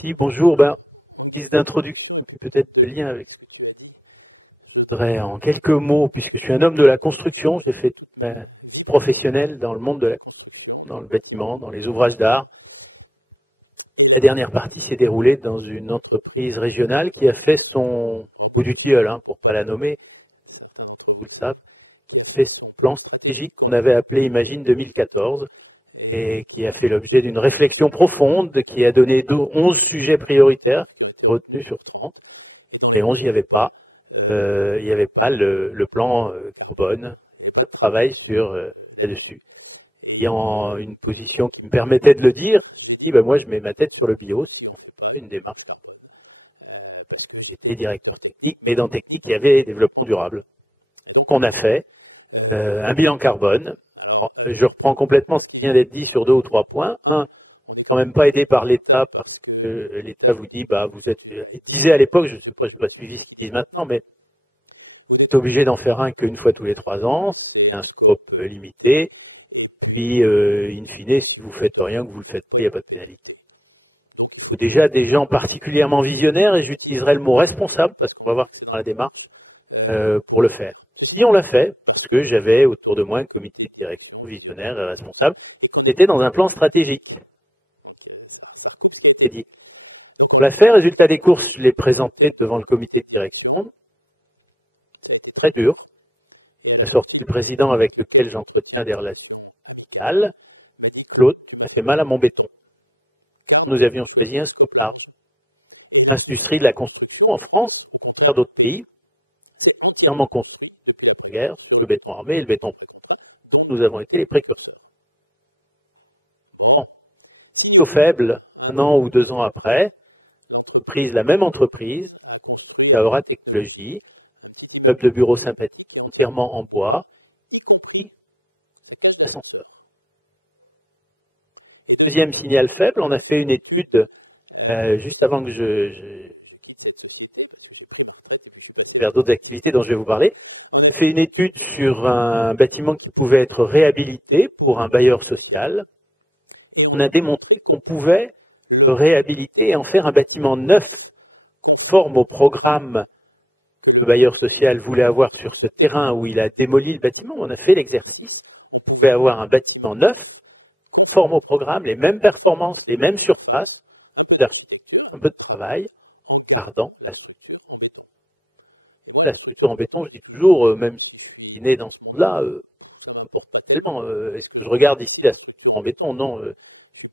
Si, bonjour, petite introduction, peut-être le lien avec. Je voudrais en quelques mots, puisque je suis un homme de la construction, j'ai fait professionnel dans le monde dans le bâtiment, dans les ouvrages d'art. La dernière partie s'est déroulée dans une entreprise régionale qui a fait son coup du tilleul, pour pas la nommer, tout ça, fait ce plan stratégique qu'on avait appelé Imagine 2014 et qui a fait l'objet d'une réflexion profonde, qui a donné 11 sujets prioritaires retenus sur 30. Et 11, il n'y avait pas. Il n'y avait pas le plan carbone. Je travaille sur là-dessus. Et en une position qui me permettait de le dire, moi je mets ma tête sur le bio, c'est une démarche. C'était directeur technique, et dans technique, il y avait développement durable. On a fait un bilan carbone. Je reprends complètement ce qui vient d'être dit sur 2 ou 3 points. Un, quand même pas aidé par l'État, parce que l'État vous dit, vous êtes, il disait à l'époque, je ne sais pas si je dis maintenant, mais c'est obligé d'en faire un qu'une fois tous les 3 ans, c'est un scope limité, puis in fine, si vous faites rien, que vous le faites pas, il n'y a pas de pénalité. C'est déjà des gens particulièrement visionnaires, et j'utiliserai le mot responsable, parce qu'on va voir dans la démarche, pour le faire. Si on l'a fait, parce que j'avais autour de moi un comité de direction visionnaire et responsable, c'était dans un plan stratégique. C'est dit. On l'a fait, résultat des courses, je l'ai présenté devant le comité de direction. Très dur. La sortie du président avec lequel j'entretiens des relations sociales. L'autre, ça fait mal à mon béton. Nous avions choisi un stockage. L'industrie de la construction en France, dans d'autres pays, entièrement construit. Guerre, le béton armé et le béton. Nous avons été les précurseurs. Bon. Plutôt faible, 1 an ou 2 ans après, la même entreprise, Saora Technologies, meuble de bureau synthétique, entièrement en bois. Deuxième signal faible, on a fait une étude juste avant que je faire d'autres activités dont je vais vous parler. On a fait une étude sur un bâtiment qui pouvait être réhabilité pour un bailleur social. On a démontré qu'on pouvait réhabiliter et en faire un bâtiment neuf, conforme au programme que le bailleur social voulait avoir sur ce terrain où il a démoli le bâtiment. On a fait l'exercice. On pouvait avoir un bâtiment neuf, conforme au programme, les mêmes performances, les mêmes surfaces, un peu de travail, ardent. La structure en béton, je dis toujours, même si c'est né dans ce coup-là, est-ce que je regarde ici la structure en béton? Non,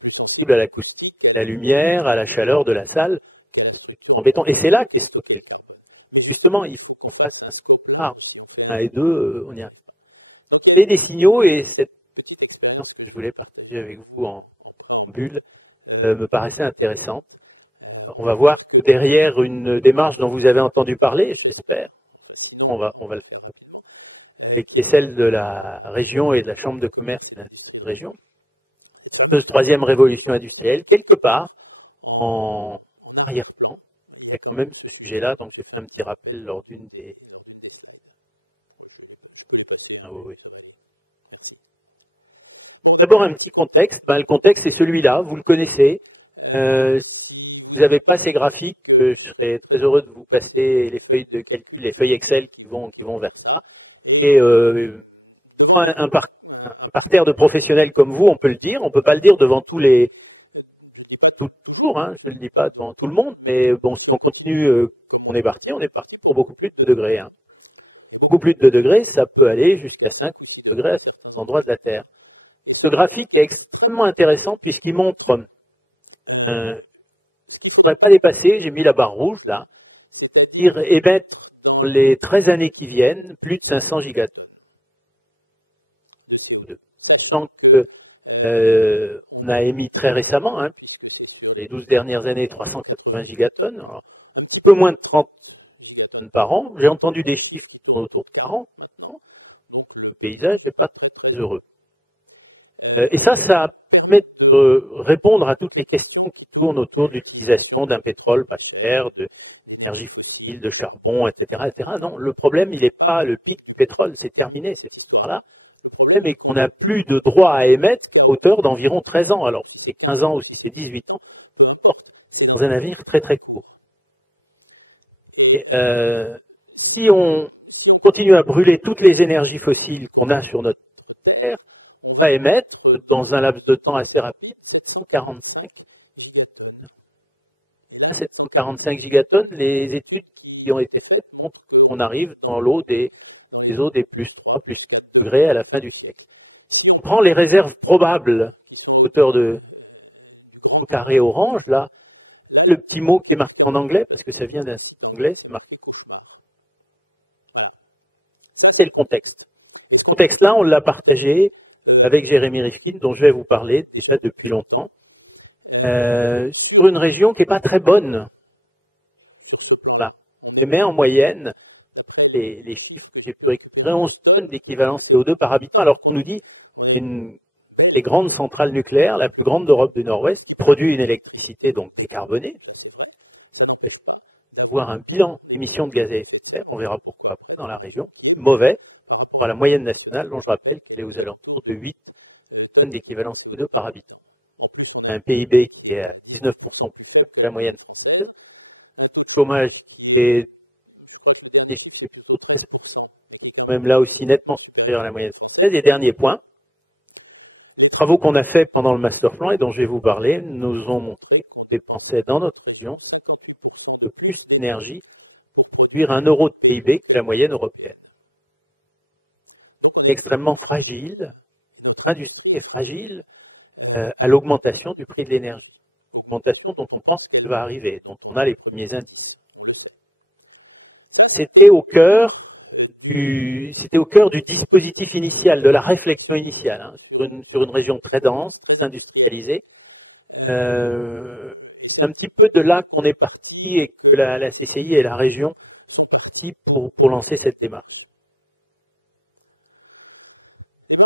c'est sensible à l'acoustique, à la lumière, à la chaleur de la salle, en béton. Et c'est là que c'est stocké. Justement, il faut qu'on fasse un 1 et 2, on y a. C'est des signaux, et cette expérience que je voulais partager avec vous en bulle me paraissait intéressante. On va voir que derrière une démarche dont vous avez entendu parler, j'espère, on va le faire. C'est celle de la région et de la chambre de commerce de la région. Cette 3e révolution industrielle, quelque part, en arrière-plan, il y a quand même ce sujet-là, donc c'est un petit rappel lors d'une des... D'abord un petit contexte. Le contexte c'est celui-là, vous le connaissez. Si vous n'avez pas ces graphiques, je serais très heureux de vous passer les feuilles de calcul, les feuilles Excel qui vont vers ça. Et un parterre de professionnels comme vous, on peut le dire. On peut pas le dire devant tout le tour, je ne le dis pas devant tout le monde. Mais bon, si on continue, on est parti pour beaucoup plus de 2 degrés. Beaucoup plus de 2 degrés, ça peut aller jusqu'à 5 degrés à cet endroit de la Terre. Ce graphique est extrêmement intéressant puisqu'il montre je ne pourrais pas dépasser, j'ai mis la barre rouge là, émettre les 13 années qui viennent plus de 500 gigatonnes. Sans que on a émis très récemment, les 12 dernières années, 380 gigatonnes, alors, un peu moins de 30 tonnes par an. J'ai entendu des chiffres qui sont autour de 40. Le paysage n'est pas très heureux. Et ça permet de répondre à toutes les questions qui tournent autour de l'utilisation d'un pétrole pas cher, d'énergie fossile, de charbon, etc., etc. Non, le problème, il n'est pas le pic du pétrole, c'est terminé, c'est là. Le problème est qu'on n'a plus de droit à émettre à hauteur d'environ 13 ans. Alors, si c'est 15 ans ou si c'est 18 ans, dans un avenir très très court. Et, si on continue à brûler toutes les énergies fossiles qu'on a sur notre Terre, ça va émettre, dans un laps de temps assez rapide, 745 gigatonnes. Les études qui ont été faites montrent qu'on arrive dans l'eau des eaux des plus 6 degrés à la fin du siècle. Si on prend les réserves probables, hauteur de au carré orange, là, le petit mot qui est marqué en anglais, parce que ça vient d'un site anglais, c'est marqué. C'est le contexte. Ce contexte-là, on l'a partagé avec Jérémy Rifkin, dont je vais vous parler déjà depuis longtemps, sur une région qui n'est pas très bonne. Voilà. Je mets en moyenne les chiffres qui pourraient 11 tonnes d'équivalence CO2 par habitant, alors qu'on nous dit c'est une des grandes centrales nucléaires, la plus grande d'Europe du Nord-Ouest, qui produit une électricité donc décarbonée. Voir un bilan d'émissions de gaz à effet de serre, on verra pourquoi dans la région, mauvais pour la moyenne nationale, dont je rappelle qu'il est aux alentours de 8 tonnes d'équivalence CO2 par habitant. C'est un PIB qui est à 19% plus que la moyenne nationale. Le chômage est même là aussi nettement supérieur à la moyenne nationale. Et dernier point, les travaux qu'on a fait pendant le master plan et dont je vais vous parler nous ont montré que les Français dans notre région de plus d'énergie, produire 1 euro de PIB que la moyenne européenne. C'est extrêmement fragile, l'industrie est fragile à l'augmentation du prix de l'énergie. Augmentation dont on pense qu'elle va arriver, dont on a les premiers indices. C'était au cœur du dispositif initial, de la réflexion initiale, hein, sur une région très dense, très industrialisée. C'est un petit peu de là qu'on est parti et que la CCI et la région pour lancer cette démarche.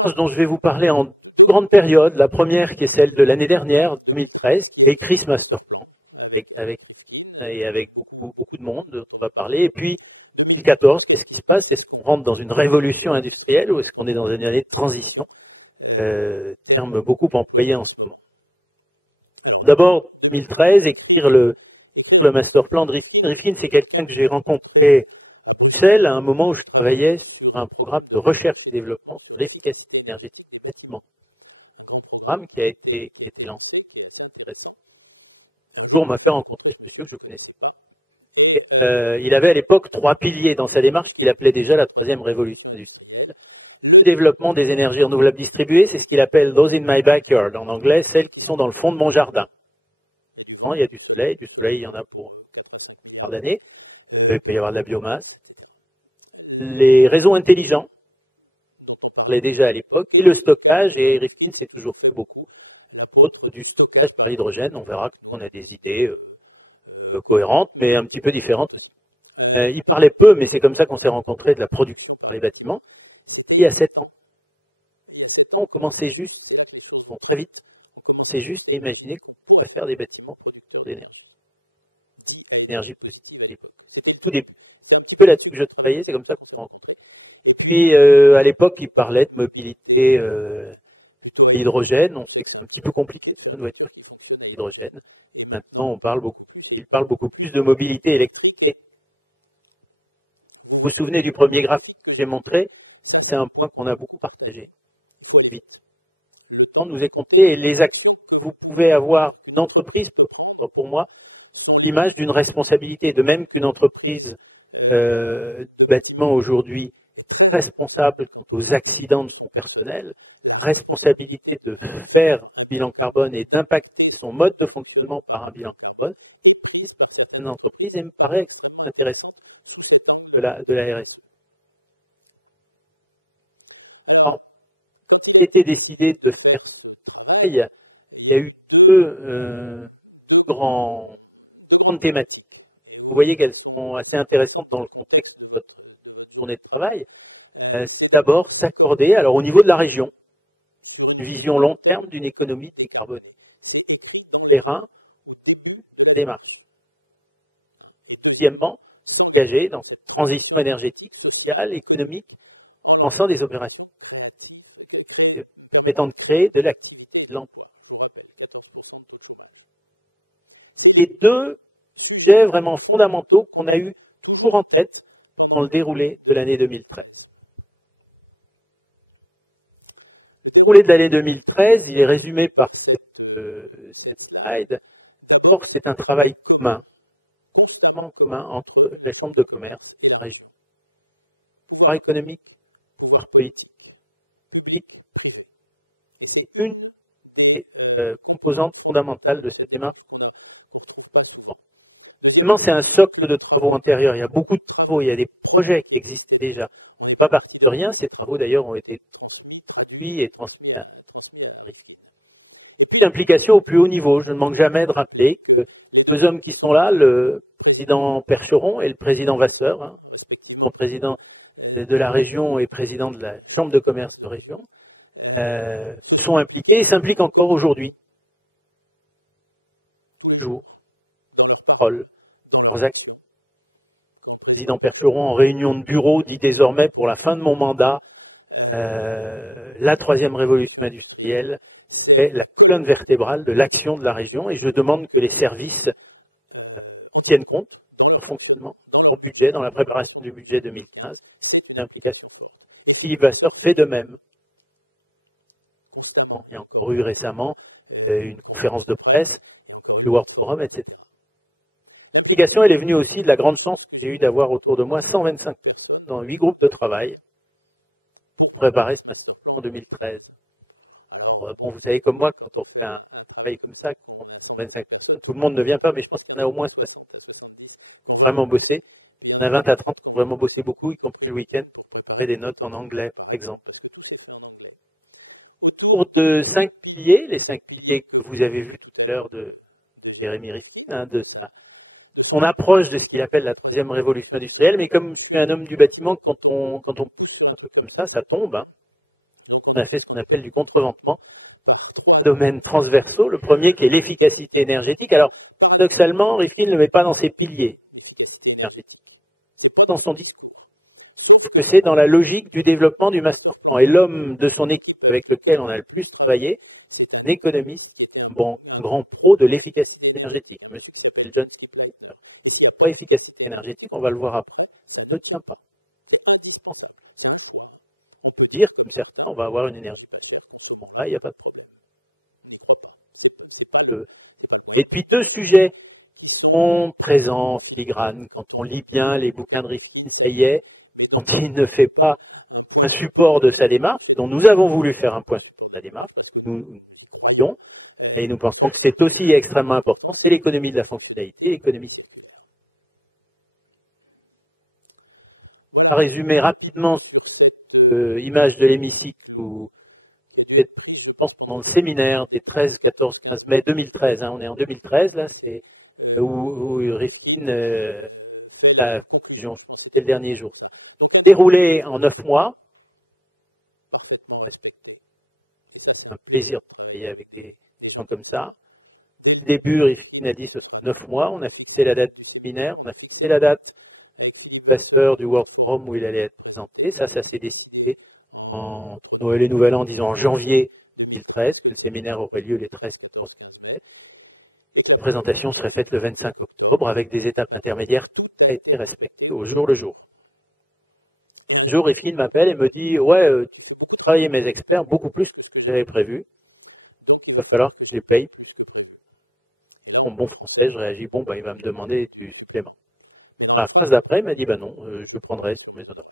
Dont je vais vous parler en grande période, la première qui est celle de l'année dernière, 2013, j'ai écrit ce master avec beaucoup de monde, on va parler, et puis 2014, qu'est-ce qui se passe? Est-ce qu'on rentre dans une révolution industrielle ou est-ce qu'on est dans une année de transition? Terme beaucoup employé en ce moment. D'abord, 2013, écrire le master plan de Rifkin, c'est quelqu'un que j'ai rencontré à un moment où je travaillais sur un programme de recherche et développement sur l'efficacité énergétique du bâtiment. Un programme qui a été lancé. On m'a fait rencontrer quelqu'un que je connaissais. Il avait à l'époque 3 piliers dans sa démarche qu'il appelait déjà la 3e révolution industrielle. Le développement des énergies renouvelables distribuées, c'est ce qu'il appelle those in my backyard, en anglais, celles qui sont dans le fond de mon jardin. Il y a du soleil, il y en a pour l'année. Il peut y avoir de la biomasse. Les réseaux intelligents, on parlait déjà à l'époque, et le stockage, et Rifkin c'est toujours fait beaucoup. Du stockage par l'hydrogène, on verra qu'on a des idées cohérentes, mais un petit peu différentes. Il parlait peu, mais c'est comme ça qu'on s'est rencontrés de la production dans les bâtiments. Il y a 7 ans. On commençait juste, très vite, c'est juste imaginer qu'on peut faire des bâtiments d'énergie positive. Tout début. Que là-dessus que je travaillais, c'est comme ça qu'on et à l'époque, il parlait de mobilité hydrogène. On sait que c'est un petit peu compliqué, ça doit être hydrogène. Maintenant, il parle beaucoup plus de mobilité électrique. Vous vous souvenez du premier graphique que j'ai montré? C'est un point qu'on a beaucoup partagé. Oui. On nous est compté les actions que vous pouvez avoir d'entreprise, pour moi, l'image d'une responsabilité, de même qu'une entreprise du bâtiment aujourd'hui responsable aux accidents de son personnel, responsabilité de faire un bilan carbone et d'impacter son mode de fonctionnement par un bilan carbone, une entreprise, elle me paraît intéressante de la RSE. Alors, c'était décidé de faire ça. Il y a eu deux grandes thématiques. Vous voyez qu'elles sont assez intéressantes dans le contexte de notre journée de travail. C'est d'abord s'accorder, alors au niveau de la région, une vision long terme d'une économie décarbonée. Terrain, démarche. Deuxièmement, s'engager dans cette transition énergétique, sociale, économique, en faisant des opérations. Permettant de créer de l'activité, de l'emploi. Et deux sujets vraiment fondamentaux qu'on a eu toujours en tête dans le déroulé de l'année 2013. Le déroulé de l'année 2013, il est résumé par cette slide. Je pense que c'est un travail commun entre les centres de commerce, le travail économique, le politique. C'est une des composantes fondamentales de cette démarche. Justement, c'est un socle de travaux antérieurs. Il y a beaucoup de travaux, il y a des projets qui existent déjà. C'est pas parti de rien. Ces travaux, d'ailleurs, ont été suivis et transmis. Implication au plus haut niveau. Je ne manque jamais de rappeler que deux hommes qui sont là, le président Percheron et le président Vasseur, le président de la région et président de la chambre de commerce de région, sont impliqués et s'impliquent encore aujourd'hui. Toujours. Le président Percheron en réunion de bureau dit désormais pour la fin de mon mandat, la troisième révolution industrielle est la colonne vertébrale de l'action de la région et je demande que les services tiennent compte de son fonctionnement, de son budget dans la préparation du budget 2015. L'implication. Philippe Vasseur fait de même. Il y a encore eu récemment une conférence de presse, le World Forum, etc. L'implication, elle est venue aussi de la grande chance que j'ai eu d'avoir autour de moi 125 dans 8 groupes de travail pour préparer ce master en 2013. Bon, vous savez comme moi, quand on fait un travail comme ça, tout le monde ne vient pas, mais je pense qu'on a au moins vraiment bossé. On a 20 à 30 qui ont vraiment bossé beaucoup, y compris le week-end. On fait des notes en anglais, par exemple. Pour de 5 piliers, les 5 piliers que vous avez vus tout à l'heure de Jérémy Rifkin, de ça. On approche de ce qu'il appelle la troisième révolution industrielle, mais comme c'est un homme du bâtiment, quand on un peu comme ça tombe. Hein. On a fait ce qu'on appelle du contreventement. Domaines transversaux, le premier qui est l'efficacité énergétique. Alors, paradoxalement, Rifkin ne le met pas dans ses piliers. Dans son discours. C'est dans la logique du développement du master plan. Et l'homme de son équipe avec lequel on a le plus travaillé, c'est un économiste, un grand pro de l'efficacité énergétique. C'est pas efficacité énergétique, on va le voir après. C'est sympa. Dire qu'on va avoir une énergie. Bon, là, il n'y a pas de... Et puis deux sujets sont présents en filigrane. Quand on lit bien les bouquins de Rifkin, ça y est, quand il ne fait pas un support de sa démarche, dont nous avons voulu faire un point sur sa démarche, et nous pensons que c'est aussi extrêmement important, c'est l'économie de la fonctionnalité, l'économie. On va résumer rapidement l'image de l'hémicycle où c'est dans le séminaire des 13, 14, 15 mai 2013, hein, on est en 2013, là, c'est où Rifkin c'était le dernier jour. Déroulé en 9 mois. C'est un plaisir de travailler avec des gens comme ça. Au début, Rifkin a dit 9 mois. On a fixé la date du séminaire. On a fixé la date du pasteur du World Forum où il allait être présenté. Ça s'est décidé en Noël et Nouvel An, disons en janvier 2013. Le séminaire aurait lieu les 13 et 17. La présentation serait faite le 25 octobre avec des étapes intermédiaires très respectées au jour le jour. Un jour, Rifkin m'appelle et me dit « Ouais, tu travaillais mes experts beaucoup plus que ce que j'avais prévu. Il va falloir que je les paye. » En bon français, je réagis « Bon, il va me demander du supplément. » À la phrase d'après, il m'a dit « non, je le prendrai sur mes horaires. »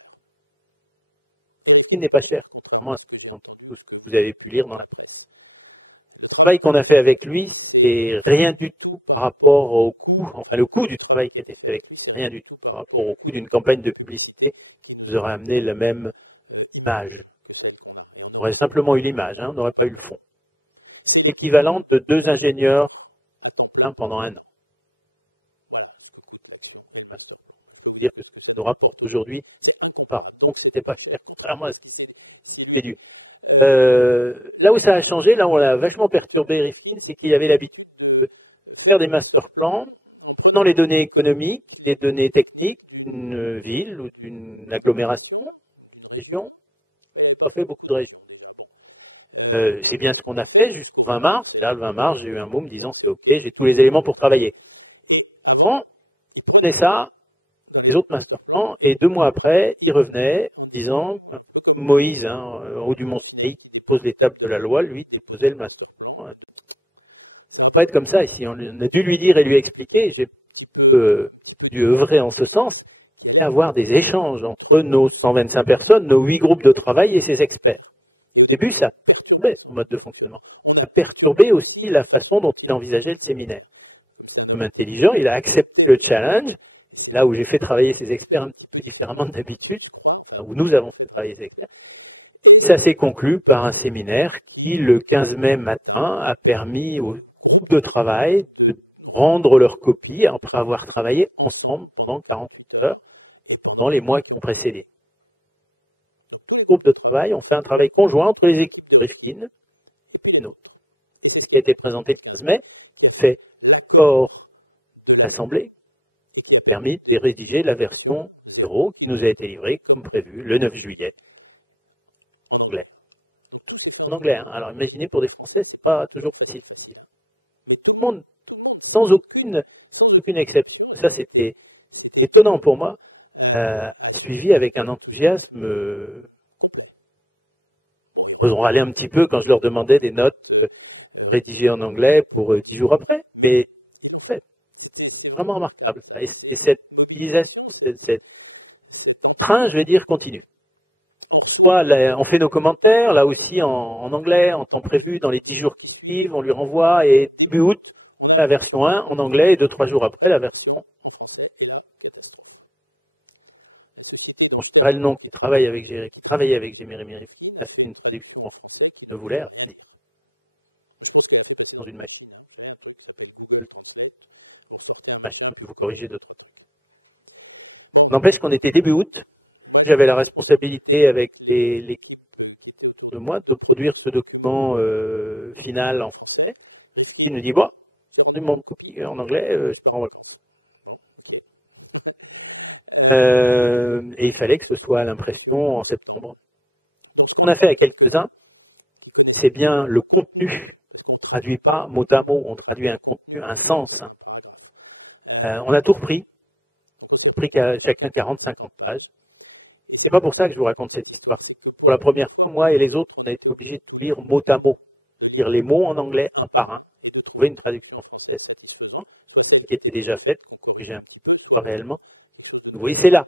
Ce qui n'est pas cher. Moi, tout ce que vous avez pu lire dans la... Le travail qu'on a fait avec lui, c'est rien du tout par rapport au coût, enfin le coût du travail qui a été fait avec lui, c'est rien du tout par rapport au coût d'une campagne de publicité. Vous aurez amené la même image. On aurait simplement eu l'image, hein, on n'aurait pas eu le fond. C'est l'équivalent de 2 ingénieurs pendant 1 an. Dire que ce sera pour aujourd'hui, c'est pas cher. C'est dur. Là où ça a changé, là où on l'a vachement perturbé, Rifkin, c'est qu'il y avait l'habitude de faire des master plans dans les données économiques, des données techniques, d'une ville ou d'une agglomération, région, on a fait beaucoup de régions. C'est bien ce qu'on a fait jusqu'au 20 mars. Là, le 20 mars, j'ai eu un mot me disant c'est OK, j'ai tous les éléments pour travailler. Bon, il faisait ça, les autres master plans, et 2 mois après, il revenait, disant, Moïse, en haut du mont Sinaï, qui pose les tables de la loi, lui, qui posait le master plan. Ça va pas être comme ça ici. On a dû lui dire et lui expliquer, j'ai dû œuvrer en ce sens, avoir des échanges entre nos 125 personnes, nos 8 groupes de travail et ces experts. C'est plus ça, son mode de fonctionnement. Ça a perturbé aussi la façon dont il envisageait le séminaire. Comme intelligent, il a accepté le challenge, là où j'ai fait travailler ces experts un petit peu différemment d'habitude, où nous avons fait travailler ces experts. Ça s'est conclu par un séminaire qui, le 15 mai matin, a permis aux groupes de travail de rendre leur copie après avoir travaillé ensemble pendant 48 heures dans les mois qui ont précédé. Les groupes de travail ont fait un travail conjoint entre les équipes Rifkin, ce qui a été présenté le 15 mai, c'est hors assemblée, qui a permis de rédiger la version 0 qui nous a été livrée, comme prévu, le 9 juillet. En anglais. Alors imaginez, pour des Français, c'est pas toujours possible. Tout le monde, sans aucune exception. Ça, c'était étonnant pour moi, suivi avec un enthousiasme. Ils ont râlé un petit peu quand je leur demandais des notes rédigées en anglais pour 10 jours après. Mais c'est vraiment remarquable. Et cette utilisation, cette train, je vais dire, continue. Soit on fait nos commentaires, là aussi en anglais, en temps prévu, dans les 10 jours qui suivent, on lui renvoie, et début août, la version 1 en anglais, et 2-3 jours après, la version 1. Je dirais le nom qui travaille avec Jérémy. C'est une traduction de Vouler, dans une machine. Vous corrigez d'autres. N'empêche qu'on était début août. J'avais la responsabilité avec l'équipe de moi de produire ce document final en français. Qui nous dit, bon, je monte en anglais, je prends et il fallait que ce soit à l'impression en septembre. Ce qu'on a fait à quelques-uns, c'est bien le contenu. On ne traduit pas mot à mot, on traduit un contenu, un sens. On a tout repris. Chacun 40-50 pages. C'est pas pour ça que je vous raconte cette histoire. Pour la première fois, moi et les autres, on a été obligés de lire mot à mot. Lire les mots en anglais, un par un. Trouver une traduction française. Ce qui était déjà fait, que j'ai un peu réellement. Vous voyez, c'est là.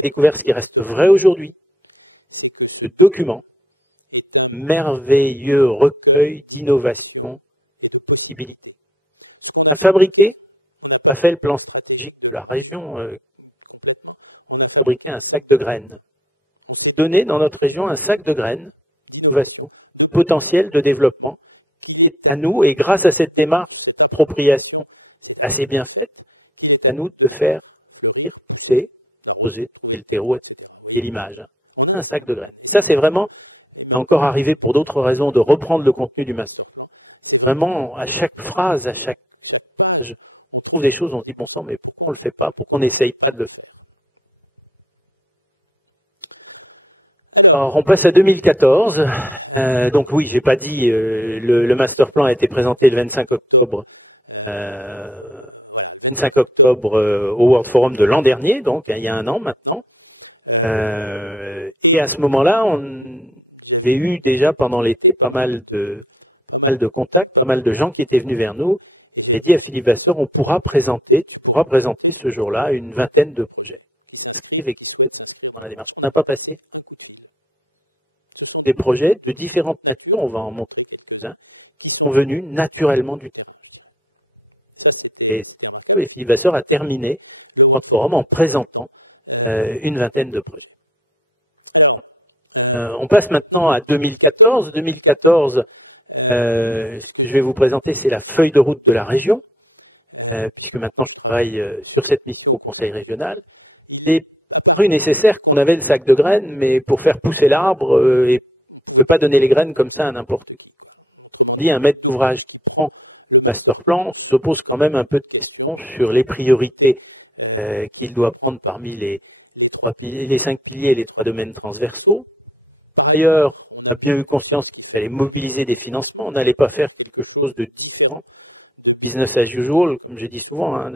Découvert ce qui reste vrai aujourd'hui. Ce document, merveilleux recueil d'innovation, possibilité. À fabriquer, a fait le plan stratégique de la région, fabriquer un sac de graines. Donner dans notre région un sac de graines, d'innovation, potentiel de développement, à nous, et grâce à cette démarche d'appropriation assez bien faite, à nous de faire, c'est poser le terreau et l'image. Un sac de graines. Ça, c'est vraiment encore arrivé pour d'autres raisons de reprendre le contenu du master. Vraiment, à chaque phrase, je trouve des choses, on dit bon sang, mais pourquoi on le fait pas? Pourquoi on n'essaye pas de le faire? Alors, on passe à 2014. Donc oui, j'ai pas dit, le master plan a été présenté le 25 octobre. 25 octobre au World Forum de l'an dernier, donc il y a un an maintenant. Et à ce moment-là, on avait eu déjà pendant l'été pas mal de contacts, pas mal de gens qui étaient venus vers nous. J'ai dit à Philippe Vasseur, on pourra présenter ce jour-là une vingtaine de projets. On n'a pas passé des projets de différentes natures, on va en montrer qui sont venus naturellement du temps. Et Philippe Vasseur a terminé notre forum en présentant une vingtaine de projets. On passe maintenant à 2014. 2014, ce que je vais vous présenter, c'est la feuille de route de la région, puisque maintenant je travaille sur cette liste au conseil régional. C'est nécessaire qu'on avait le sac de graines, mais pour faire pousser l'arbre, et ne peut pas donner les graines comme ça à n'importe qui. Dit un maître d'ouvrage qui prend le master plan se pose quand même un peu de questions sur les priorités qu'il doit prendre parmi les 5 piliers et les 3 domaines transversaux. D'ailleurs, on a bien eu conscience qu'il fallait mobiliser des financements, on n'allait pas faire quelque chose de différent business as usual, comme je dis souvent, hein,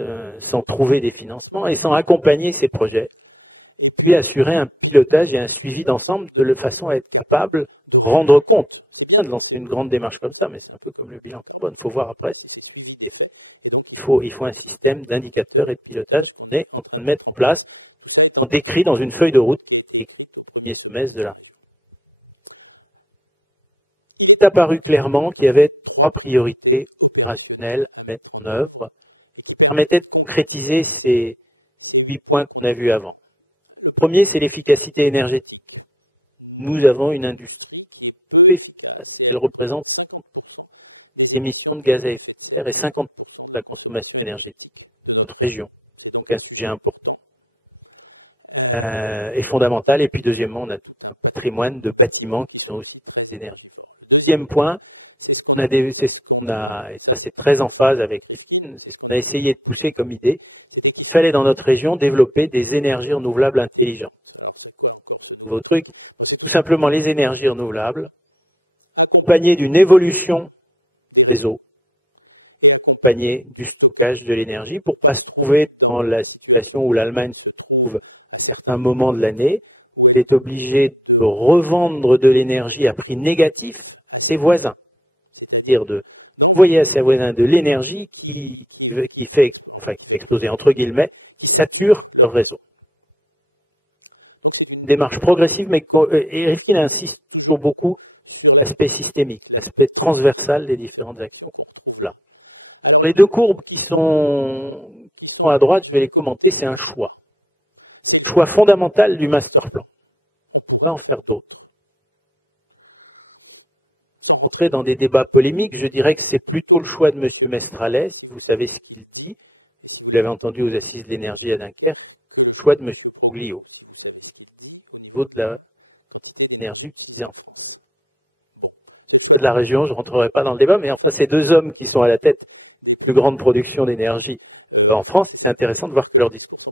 sans trouver des financements et sans accompagner ces projets, puis assurer un pilotage et un suivi d'ensemble de façon à être capable de rendre compte. C'est bien de lancer une grande démarche comme ça, mais c'est un peu comme le bilan carbone, il faut voir après. Il faut un système d'indicateurs et de pilotage qu'on est en train de mettre en place, on décrit dans une feuille de route qui est semestre de là. Il est apparu clairement qu'il y avait 3 priorités rationnelles à mettre en œuvre qui permettaient de concrétiser ces 8 points qu'on a vus avant. Le premier, c'est l'efficacité énergétique. Nous avons une industrie, elle représente l'émission de gaz à effet de serre et 50% de la consommation énergétique de notre région. Donc un sujet important. Est fondamental. Et puis deuxièmement, on a un patrimoine de bâtiments qui sont aussi d'énergie. Deuxième point, et ça c'est très en phase avec ce qu'on a essayé de pousser comme idée, il fallait dans notre région développer des énergies renouvelables intelligentes. Vos trucs, tout simplement les énergies renouvelables, accompagnées d'une évolution des eaux, accompagnées du stockage de l'énergie pour pas se trouver dans la situation où l'Allemagne se trouve à certains moments de l'année, est obligée de revendre de l'énergie à prix négatif à ses voisins. C'est-à-dire de envoyer à ses voisins de l'énergie qui fait exploser, entre guillemets, sature leur réseau. Une démarche progressive, mais Rifkin insiste sur beaucoup l'aspect systémique, l'aspect transversal des différentes actions. Là. Les 2 courbes qui sont à droite, je vais les commenter, c'est un choix. Choix fondamental du master plan. Pas en faire d'autres. Pour ça, dans des débats polémiques, je dirais que c'est plutôt le choix de M. Mestralès, vous savez ce qu'il dit, si vous l'avez entendu aux Assises de l'énergie à Dunkerque, le choix de M. Pougliot. L'autre, la énergie, de la région, je ne rentrerai pas dans le débat, mais enfin, ces 2 hommes qui sont à la tête de grande production d'énergie en France, c'est intéressant de voir que leur discussion.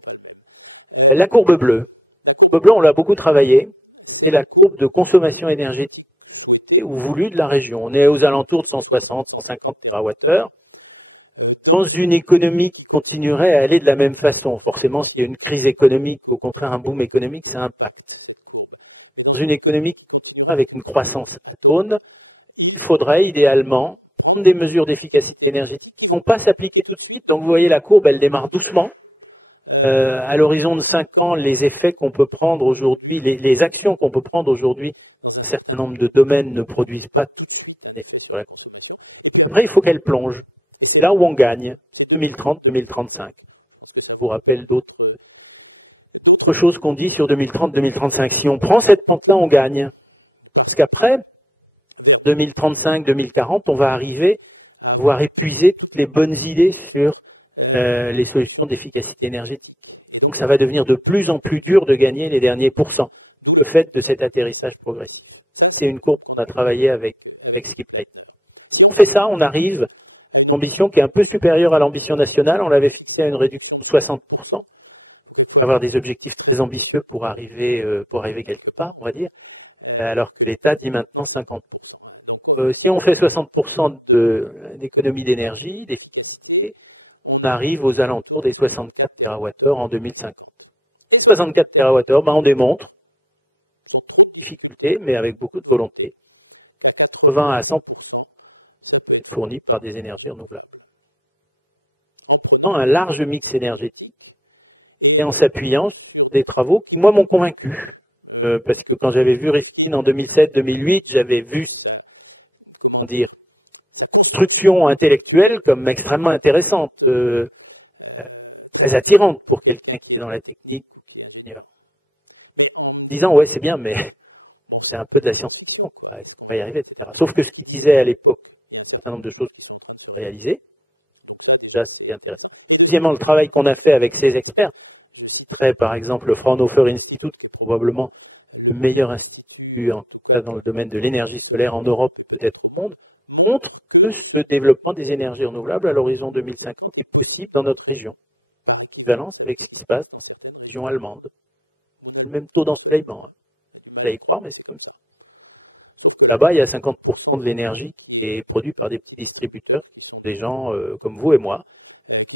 La courbe bleue. La courbe bleue, on l'a beaucoup travaillé, c'est la courbe de consommation énergétique ou voulue de la région. On est aux alentours de 160, 150 TWh. Dans une économie qui continuerait à aller de la même façon. Forcément, s'il y a une crise économique, au contraire un boom économique, ça impacte. Dans une économie avec une croissance jaune, il faudrait idéalement prendre des mesures d'efficacité énergétique qui ne vont pas s'appliquer tout de suite. Donc vous voyez la courbe, elle démarre doucement. À l'horizon de 5 ans, les effets qu'on peut prendre aujourd'hui, les actions qu'on peut prendre aujourd'hui, un certain nombre de domaines ne produisent pas. Après, il faut qu'elle plonge. C'est là où on gagne, 2030-2035. Je vous rappelle d'autres choses qu'on dit sur 2030-2035. Si on prend cette pente-là, on gagne. Parce qu'après, 2035-2040, on va arriver à pouvoir épuiser toutes les bonnes idées sur les solutions d'efficacité énergétique. Donc ça va devenir de plus en plus dur de gagner les derniers pourcents, le fait de cet atterrissage progressif. C'est une courbe qu'on a travaillé avec Skiptrade. Si on fait ça, on arrive à une ambition qui est un peu supérieure à l'ambition nationale. On l'avait fixé à une réduction de 60%. Avoir des objectifs très ambitieux pour arriver quelque part, on va dire, alors que l'État dit maintenant 50%. Si on fait 60% d'économie d'énergie, d'efficacité, on arrive aux alentours des 64 TWh en 2050. 64 TWh, on démontre, difficulté, mais avec beaucoup de volonté. 80 à 100% fourni par des énergies renouvelables. Un large mix énergétique, et en s'appuyant sur des travaux qui, moi, m'ont convaincu. Parce que quand j'avais vu Rifkin en 2007-2008, j'avais vu, construction intellectuelle comme extrêmement intéressante, très attirante pour quelqu'un qui est dans la technique. Disant, ouais, c'est bien, mais c'est un peu de la science-fiction, il ne faut pas y arriver, etc. Sauf que ce qu'il disait à l'époque, un certain nombre de choses qui sont réalisées. Ça, c'était intéressant. Deuxièmement, le travail qu'on a fait avec ces experts, par exemple le Fraunhofer Institute, probablement le meilleur institut en tout cas dans le domaine de l'énergie solaire en Europe, peut-être au monde, montre que ce développement des énergies renouvelables à l'horizon 2050 est possible dans notre région. Équivalence avec ce qui se passe dans la région allemande. Le même taux d'ensoleillement. Vous savez pas, mais c'est comme ça. Là-bas, il y a 50% de l'énergie qui est produite par des petits distributeurs des gens comme vous et moi,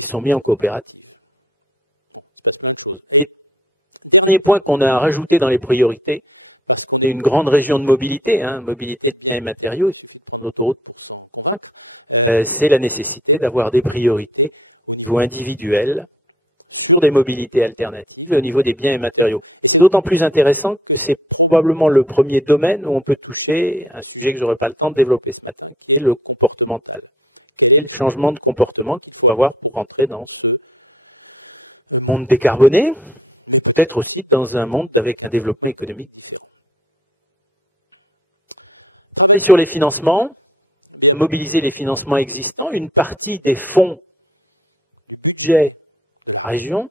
qui sont mis en coopérative. Le dernier point qu'on a rajouté dans les priorités, c'est une grande région de mobilité, mobilité de biens et matériaux, l'autoroute. C'est la nécessité d'avoir des priorités ou individuelles sur des mobilités alternatives au niveau des biens et matériaux. C'est d'autant plus intéressant que c'est probablement le premier domaine où on peut toucher un sujet que j'aurais pas le temps de développer, c'est le comportemental. C'est le changement de comportement qu'il faut avoir pour entrer dans un monde décarboné, peut-être aussi dans un monde avec un développement économique. Et sur les financements, mobiliser les financements existants, une partie des fonds budget région,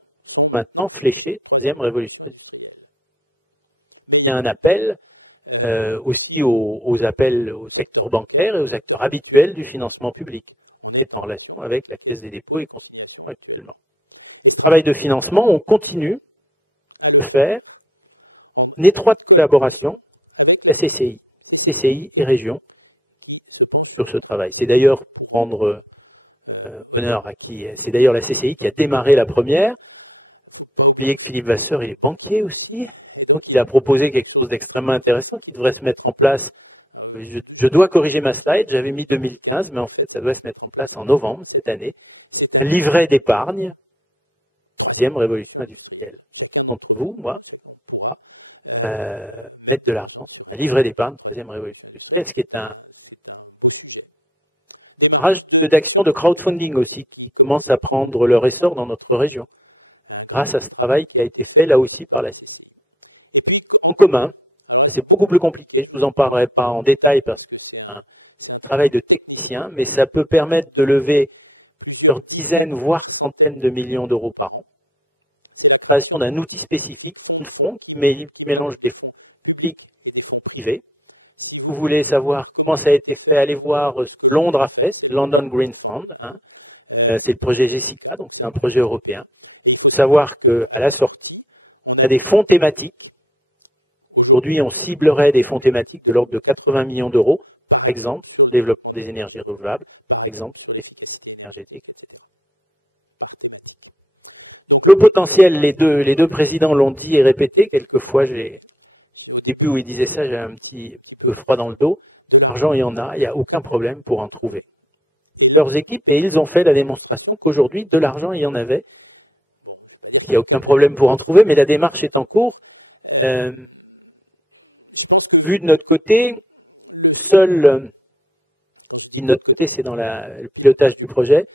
maintenant fléchés, deuxième révolution. C'est un appel aussi aux appels au secteur bancaire et aux acteurs habituels du financement public. C'est en relation avec la Caisse des dépôts et consignations actuellement. Le travail de financement, on continue de faire une étroite collaboration avec la CCI et région sur ce travail. C'est d'ailleurs prendre honneur à qui. C'est d'ailleurs la CCI qui a démarré la première. Vous voyez que Philippe Vasseur est banquier aussi. Donc il a proposé quelque chose d'extrêmement intéressant qui devrait se mettre en place. Je dois corriger ma slide, j'avais mis 2015, mais en fait ça doit se mettre en place en novembre cette année. Un livret d'épargne, deuxième révolution industrielle. Contre vous, moi, l'aide de l'argent, un livret d'épargne, deuxième révolution industrielle, ce qui est un rage d'action de crowdfunding aussi, qui commence à prendre leur essor dans notre région, grâce à ce travail qui a été fait là aussi par la CIC. En commun, c'est beaucoup plus compliqué, je ne vous en parlerai pas en détail parce que c'est un travail de technicien, mais ça peut permettre de lever sur dizaines, voire centaines de millions d'euros par an. C'est la création d'un outil spécifique, un fonds qui mélange des fonds privés. Si vous voulez savoir comment ça a été fait, allez voir Londres a fait, London Green Fund. C'est le projet Jessica, donc c'est un projet européen. Savoir qu'à la sortie, il y a des fonds thématiques. Aujourd'hui, on ciblerait des fonds thématiques de l'ordre de 80 millions d'euros. Exemple, développement des énergies renouvelables. Exemple, des énergétiques. Le potentiel, les deux présidents l'ont dit et répété. Quelquefois, au début où ils disaient ça, j'ai un petit peu froid dans le dos. L'argent, il y en a, il n'y a aucun problème pour en trouver. Leurs équipes, et ils ont fait la démonstration qu'aujourd'hui, de l'argent, il y en avait. Il n'y a aucun problème pour en trouver, mais la démarche est en cours. Vu de notre côté, de notre côté, c'est dans le pilotage du projet.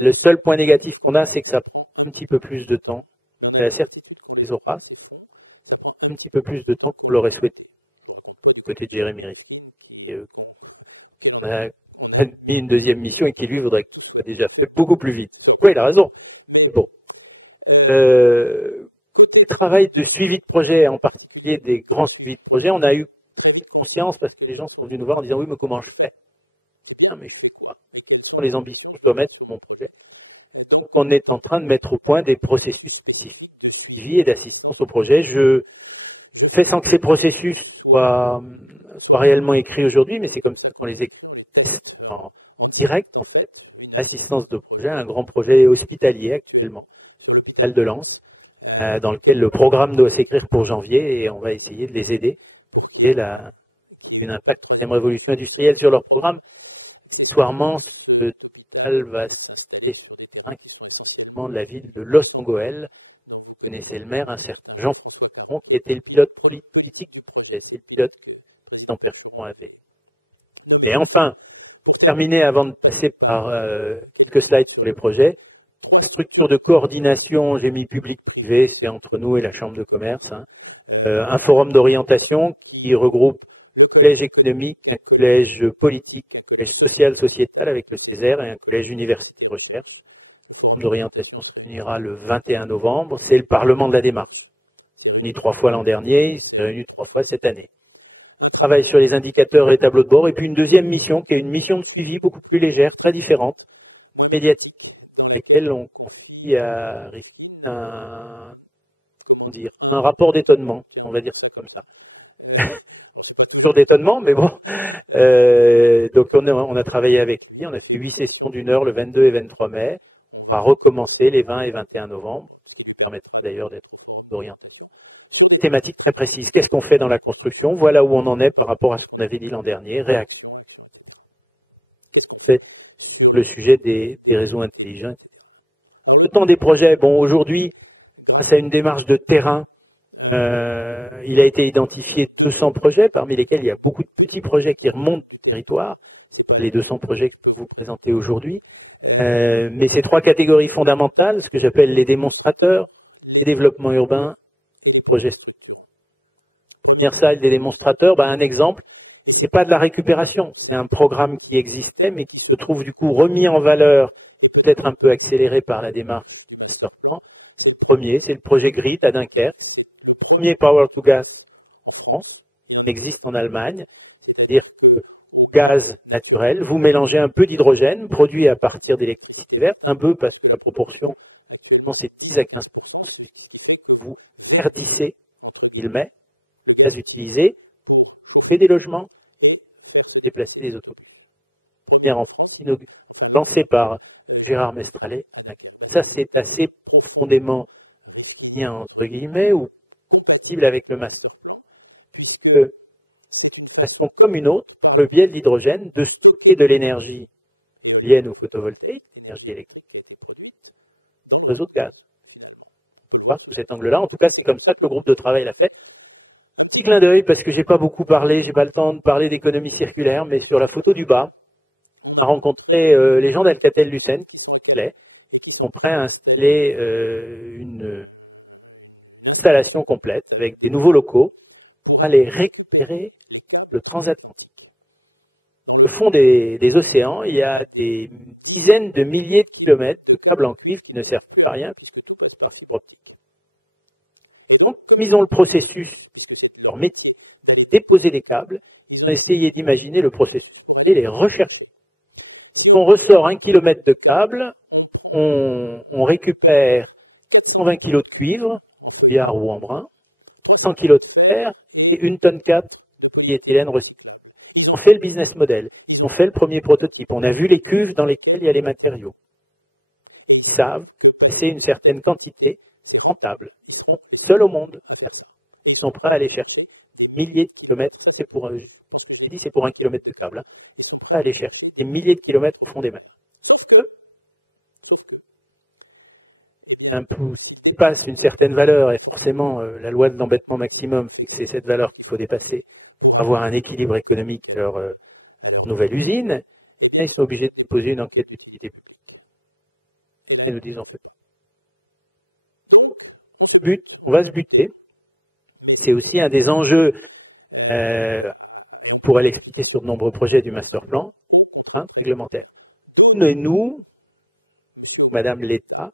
Le seul point négatif qu'on a, c'est que ça prend un petit peu plus de temps. Certes, les aura, un petit peu plus de temps qu'on l'aurait souhaité. Côté de Jérémy Rick. On a mis une deuxième mission et qui lui voudrait que ça soit déjà fait beaucoup plus vite. Oui, il a raison. C'est bon. Le travail de suivi de projet, en particulier des grands suivis de projet, on a eu en séance parce que les gens sont venus nous voir en disant oui, mais comment je fais? Non, mais je sais pas. Ce sont les ambitions que je dois mettre sur mon projet. Donc, on est en train de mettre au point des processus de suivi et d'assistance au projet. Je fais sans que ces processus soient réellement écrits aujourd'hui, mais c'est comme ça qu'on les écrit en direct, en fait. Assistance de projet, un grand projet hospitalier actuellement, Val de Lens, dans lequel le programme doit s'écrire pour janvier et on va essayer de les aider. Et une impact de la révolution industrielle sur leur programme. Accessoirement, ce total va citer de la ville de Los Angeles. Vous connaissez le maire, un certain Jean Foucault, qui était le pilote politique. C'est le pilote en personne. Et enfin, terminer avant de passer par quelques slides sur les projets. Structure de coordination, j'ai mis public-privé, c'est entre nous et la Chambre de commerce. Un forum d'orientation qui regroupe un collège économique, un collège politique, un collège social, sociétal avec le Césaire et un collège universitaire de recherche. Le forum d'orientation se finira le 21 novembre. C'est le Parlement de la démarche. Il s'est réuni 3 fois l'an dernier, il s'est réuni 3 fois cette année. Je travaille sur les indicateurs et les tableaux de bord. Et puis une deuxième mission qui est une mission de suivi beaucoup plus légère, très différente, médiatique, avec laquelle on confie à un rapport d'étonnement, on va dire ça comme ça. sur d'étonnement, mais bon. Donc on a travaillé avec lui, on a fait 8 sessions d'une heure le 22 et 23 mai. On va recommencer les 20 et 21 novembre. Ça permet d'ailleurs d'être orienté. Thématique très précise. Qu'est-ce qu'on fait dans la construction? Voilà où on en est par rapport à ce qu'on avait dit l'an dernier. Réaction. C'est le sujet des réseaux intelligents. Le temps des projets, bon, aujourd'hui, c'est une démarche de terrain. Il a été identifié 200 projets, parmi lesquels il y a beaucoup de petits projets qui remontent du territoire, les 200 projets que vous présentez aujourd'hui. Mais ces 3 catégories fondamentales, ce que j'appelle les démonstrateurs, les développements urbains, projets. Universal des démonstrateurs, un exemple, c'est pas de la récupération, c'est un programme qui existait, mais qui se trouve du coup remis en valeur, peut-être un peu accéléré par la démarche. Le premier, c'est le projet GRID à Dunkerque. Le premier Power to Gas en France, qui existe en Allemagne. C'est-à-dire que gaz naturel, vous mélangez un peu d'hydrogène, produit à partir d'électricité verte, un peu parce que la proportion, c'est 10 à 15%, vous verdissez, il met, très utilisé, fait des logements, déplacer les autos. Première entreprise lancée par Gérard Mestralet. Ça, c'est assez profondément bien, entre guillemets, ou possible avec le masque. De façon comme une autre, le biais de l'hydrogène, de stocker de l'énergie liée au photovoltaïque, l'énergie électrique, réseau de gaz. Sous cet angle-là, en tout cas, c'est comme ça que le groupe de travail l'a fait. Petit clin d'œil, parce que j'ai pas beaucoup parlé, j'ai pas le temps de parler d'économie circulaire, mais sur la photo du bas, on a rencontré les gens d'Alcatel-Lucent, qui sont prêts à installer une installation complète avec des nouveaux locaux, aller récupérer le transatlantique. Au fond des océans, il y a des dizaines de milliers de kilomètres de câbles en cuivre qui ne servent à rien. Donc, misons le processus en métier, déposer les câbles, essayer d'imaginer le processus et les rechercher. Si on ressort 1 kilomètre de câble, on récupère 120 kg de cuivre, billard ou en brun, 100 kg de fer et 1 tonne 4 qui est éthylène recyclé. On fait le business model, on fait le premier prototype, on a vu les cuves dans lesquelles il y a les matériaux. Ils savent que c'est une certaine quantité rentable. Ils sont seuls au monde. Ils sont prêts à aller chercher des milliers de kilomètres, c'est pour 1 kilomètre de câble. Ils sont prêts à aller chercher des milliers de kilomètres au fond des mers. Un pouce qui passe une certaine valeur, et forcément la loi de l'embêtement maximum, c'est que c'est cette valeur qu'il faut dépasser pour avoir un équilibre économique de leur nouvelle usine, et ils sont obligés de poser une enquête d'utilité. Et nous disent en fait, on va se buter. C'est aussi un des enjeux, pour l'expliquer sur de nombreux projets du master plan, réglementaire. Et nous, Madame l'État,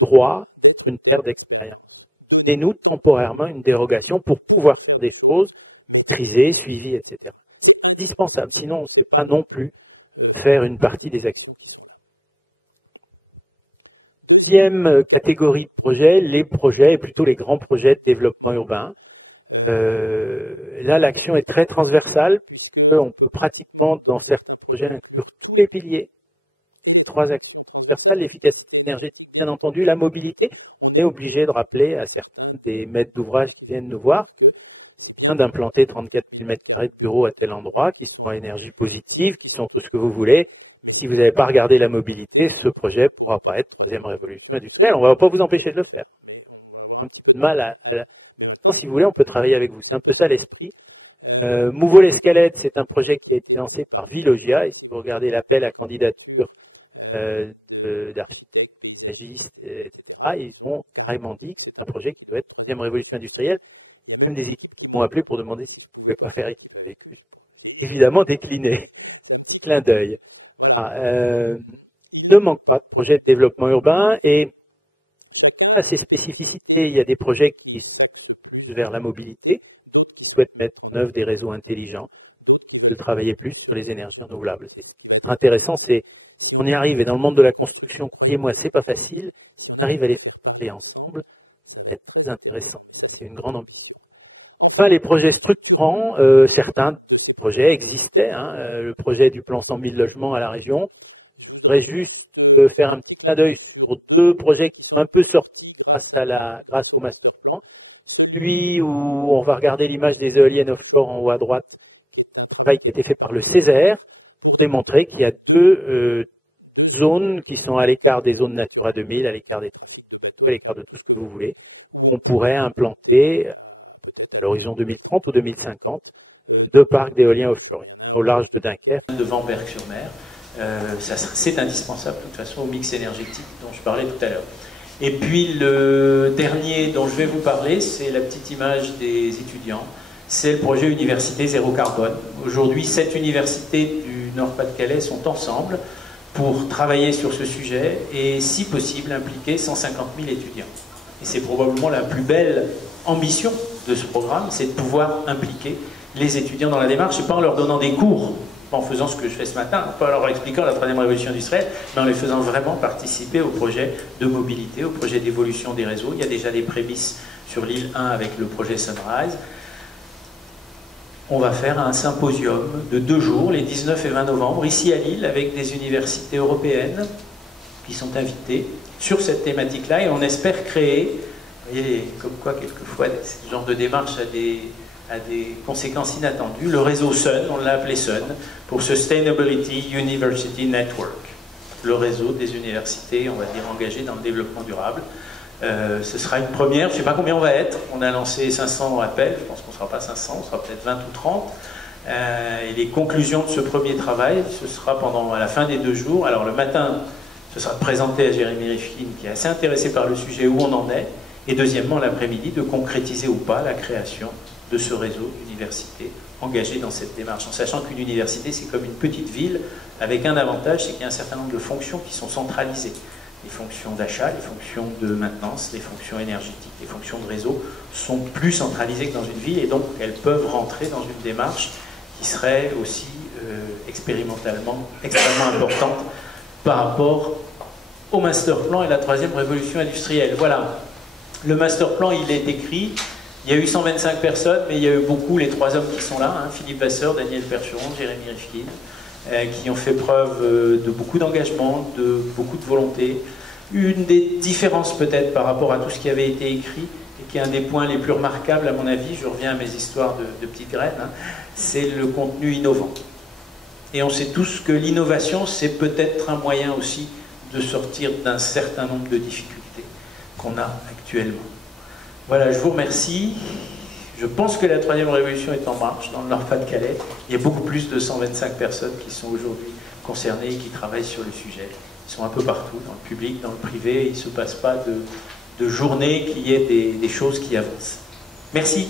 droit, une paire d'expérience. Et nous, temporairement, une dérogation pour pouvoir faire des choses, maîtriser, suivi, etc. C'est indispensable, sinon on ne peut pas non plus faire une partie des actions. Deuxième catégorie de projets, les projets, et plutôt les grands projets de développement urbain. Là, l'action est très transversale, puisqu'on peut pratiquement, dans certains projets, inclure tous les piliers. 3 actions transversales, l'efficacité énergétique, bien entendu, la mobilité. On est obligé de rappeler à certains des maîtres d'ouvrage qui viennent nous voir, d'implanter 34 000 m² de bureaux à tel endroit, qui sont à énergie positive, qui sont tout ce que vous voulez. Si vous n'avez pas regardé la mobilité, ce projet pourra pas être la deuxième révolution industrielle. On ne va pas vous empêcher de le faire. Donc, si vous voulez, on peut travailler avec vous. C'est un peu ça l'esprit. Mouveau l'Escalette, c'est un projet qui a été lancé par Vilogia. Et si vous regardez l'appel à candidature d'architectes, ils ont carrément dit que c'est un projet qui peut être la deuxième révolution industrielle. Même des équipes m'ont appelé pour demander si je ne pouvais pas faire évidemment décliner. Clin d'œil. Ne manque pas de projets de développement urbain et à ces spécificités, il y a des projets qui sont vers la mobilité, qui souhaitent mettre en œuvre des réseaux intelligents, de travailler plus sur les énergies renouvelables. C'est intéressant, c'est si on y arrive, et dans le monde de la construction, croyez-moi, c'est pas facile, si on arrive à les faire ensemble, c'est très intéressant. C'est une grande ambition. Enfin, les projets structurants, certains projet existait, hein, le projet du plan 100 000 logements à la région. Je voudrais juste faire un petit clin d'œil sur deux projets qui sont un peu sortis grâce au master plan. Celui où on va regarder l'image des éoliennes offshore en haut à droite, qui a été fait par le Césaire, pour démontrer qu'il y a deux zones qui sont à l'écart des zones Natura 2000, à l'écart de tout ce que vous voulez. On pourrait implanter à l'horizon 2030 ou 2050 deux parcs d'éoliens offshore au large de Dunkerque. Devant Berck-sur-Mer, c'est indispensable de toute façon au mix énergétique dont je parlais tout à l'heure. Et puis le dernier dont je vais vous parler, c'est la petite image des étudiants. C'est le projet Université Zéro Carbone. Aujourd'hui, 7 universités du Nord-Pas-de-Calais sont ensemble pour travailler sur ce sujet et, si possible, impliquer 150 000 étudiants. Et c'est probablement la plus belle ambition de ce programme, c'est de pouvoir impliquer les étudiants dans la démarche, et pas en leur donnant des cours, pas en faisant ce que je fais ce matin, pas en leur expliquant la troisième révolution industrielle, mais en les faisant vraiment participer au projet de mobilité, au projet d'évolution des réseaux. Il y a déjà des prémices sur l'île 1 avec le projet Sunrise. On va faire un symposium de 2 jours, les 19 et 20 novembre, ici à Lille, avec des universités européennes qui sont invitées sur cette thématique-là, et on espère créer, vous voyez, comme quoi quelquefois ce genre de démarche a des conséquences inattendues, le réseau SUN, on l'a appelé SUN, pour Sustainability University Network, le réseau des universités, on va dire, engagées dans le développement durable. Ce sera une première, je ne sais pas combien on va être, on a lancé 500 appels, je pense qu'on ne sera pas 500, on sera peut-être 20 ou 30. Et les conclusions de ce premier travail, ce sera à la fin des 2 jours. Alors le matin, ce sera de présenter à Jérémy Rifkin, qui est assez intéressé par le sujet, où on en est, et deuxièmement, l'après-midi, de concrétiser ou pas la création de ce réseau d'universités engagées dans cette démarche, en sachant qu'une université, c'est comme une petite ville, avec un avantage, c'est qu'il y a un certain nombre de fonctions qui sont centralisées. Les fonctions d'achat, les fonctions de maintenance, les fonctions énergétiques, les fonctions de réseau sont plus centralisées que dans une ville, et donc elles peuvent rentrer dans une démarche qui serait aussi expérimentalement extrêmement importante par rapport au master plan et la troisième révolution industrielle. Voilà, le master plan, il est écrit, il y a eu 125 personnes, mais il y a eu beaucoup, les 3 hommes qui sont là, hein, Philippe Vasseur, Daniel Percheron, Jérémy Rifkin, qui ont fait preuve de beaucoup d'engagement, de beaucoup de volonté. Une des différences peut-être par rapport à tout ce qui avait été écrit, et qui est un des points les plus remarquables à mon avis, je reviens à mes histoires de petites graines, hein, c'est le contenu innovant. Et on sait tous que l'innovation, c'est peut-être un moyen aussi de sortir d'un certain nombre de difficultés qu'on a actuellement. Voilà, je vous remercie. Je pense que la troisième révolution est en marche dans le Nord-Pas-de-Calais. Il y a beaucoup plus de 125 personnes qui sont aujourd'hui concernées et qui travaillent sur le sujet. Ils sont un peu partout, dans le public, dans le privé. Il ne se passe pas de journée qu'il y ait des choses qui avancent. Merci.